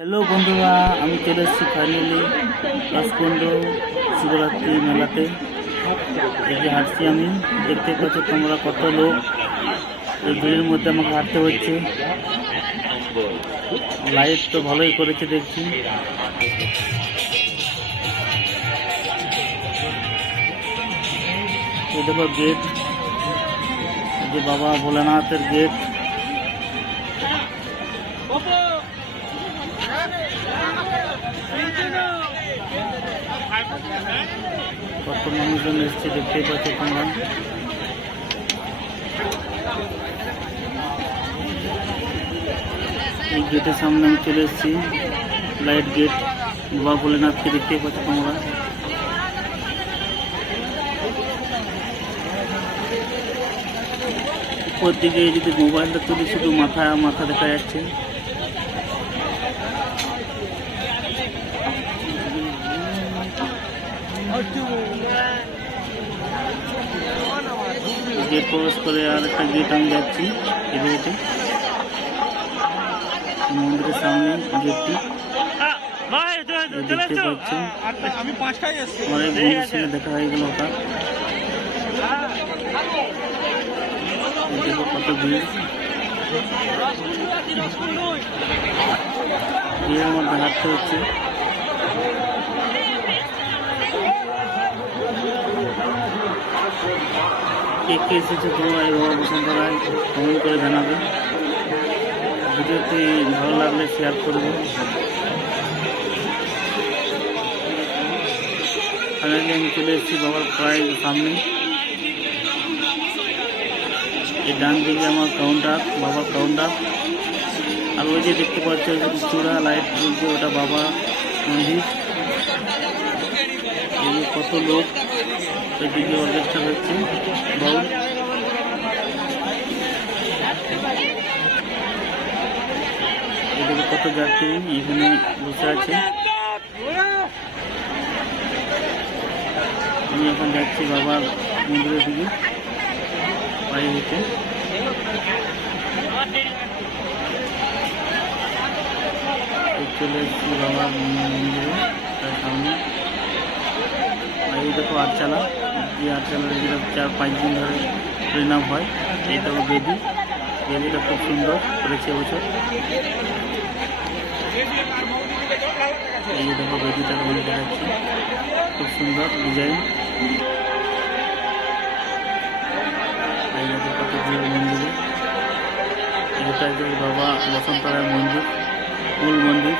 Hello বন্ধুরা, আমি চলে এসেছি ফাইনালি কাশকুণ্ড শিবরাত্রি মেলাতে। এই যে হাঁটছি আমি, দেখতে পাচ্ছ তোমরা কত লোক। এই ভিড়ের মধ্যে আমাকে হাঁটতে হচ্ছে। লাইট তো ভালোই করেছে দেখছি। দেখো গেট যে বাবা ভোলেনাথের গেট কত মানুষজন এসছে, দেখতেই পাচ্ছ তোমরা। এই গেটের সামনে আমি চলে এসেছি, লাইট গেট, বাবা ভোলেনাথকে দেখতেই পাচ্ছ তোমরা। উপর দিকে যদি মোবাইলটা তুলি, শুধু মাথা মাথা দেখা যাচ্ছে। গেট প্রবেশ করে আর একটা গেট আমি যাচ্ছি। এদিকে মন্দিরের সামনে গেটটি। দেখতে পাচ্ছেন আমি পাঁচটায় এসছি। অনেক বন্ধুর সঙ্গে দেখা হয়ে গেল ওটা। কত ভিড়। ভিড়ের মধ্যে হাঁটতে হচ্ছে। কে কে এসেছে তোমরা এই বাবা বসন্ত রায়, কমেন্ট করে জানাবে। ভিডিওটি ভালো লাগলে শেয়ার করবে। ফাইনালি আমি চলে এসেছি বাবার প্রায় সামনে। এই ডান দিকে আমার কাউন্টার বাবার কাউন্টার আর ওই যে দেখতে পাচ্ছ চূড়া লাইট জ্বলছে, ওটা বাবা মন্দির এই কত লোক ওইদিকে অর্কেস্ট্রা হচ্ছে বাউল এদিকে কত যাত্রী এখানে বসে আছে? আমি এখন যাচ্ছি বাবার মন্দিরের দিকে, পায়ে হেঁটে। চলে এসেছি বাবার মন্দিরে, তার সামনে। এই দেখো আটচালা। যে আটচালা যেটা চার, পাঁচ দিন ধরে পরিণাম হয়। এই দেখো বেদি বেদিটা খুব সুন্দর করেছে এবছর। এই দেখো বেদিটা ওখানে দেখাচ্ছি। খুব সুন্দর ডিজাইন। এই এটা বাবা বসন্ত রায়ের মন্দির মূল মন্দির,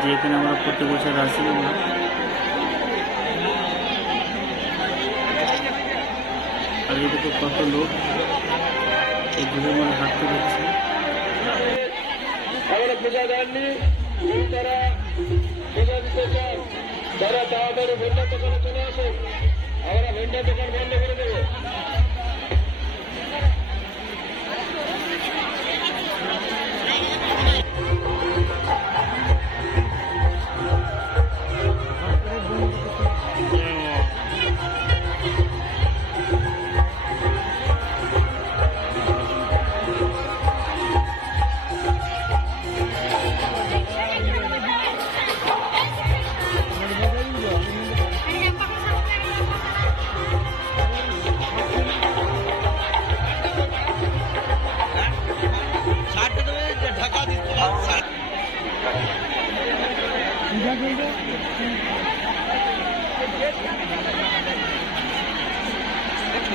যে এখানে আমরা প্রত্যেক বছর আসি। আমরা এই দেখো কত লোক। এই গুহের মধ্যে হাঁটতে পারছে তারা তাড়াতাড়ি ভেন্ডার দোকানে চলে আসুন আমরা ভেন্ডার দোকান বন্ধ করে দেবো।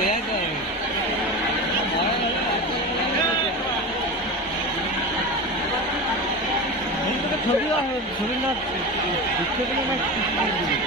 돼야 돼. 저기가 저기나 저기나